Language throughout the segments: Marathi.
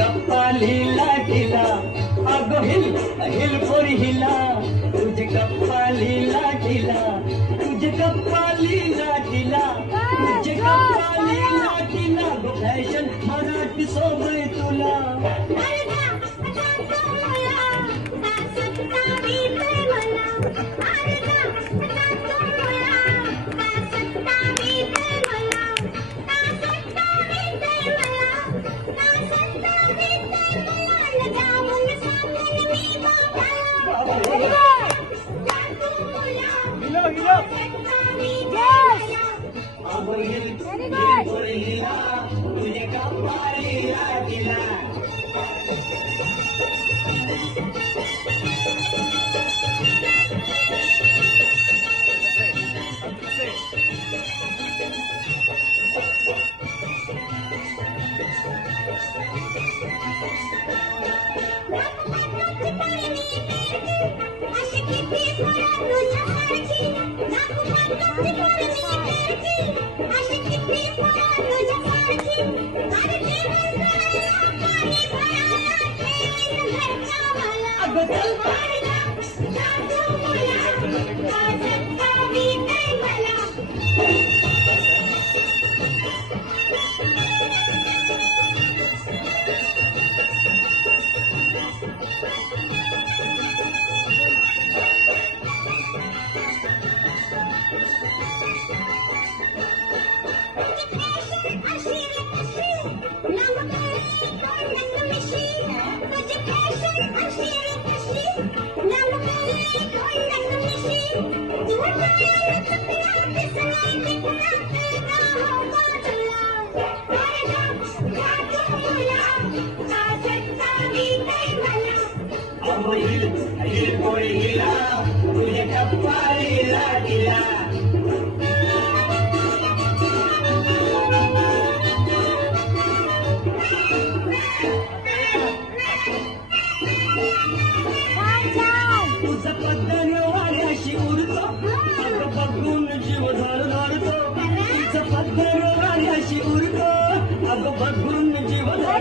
कपालीला ढिला अगो हिल हिल पोरी हिला तुझे कपालीला ढिला तुझे कपालीला ढिला तुझे कपालीला ढिला गो फॅशन मराठी सोबय तुला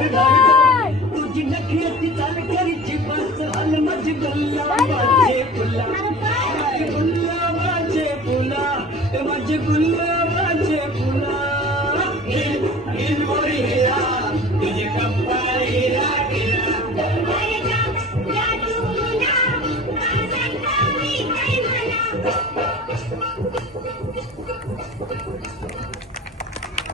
तुझी नखी चाल करीची बस हल माझी गुल्ला माझे फुला गुल्ला माझे फुला माझे गुल्ला माझे फुला हिल मोरी हिला तुझे कपाळीला ढिला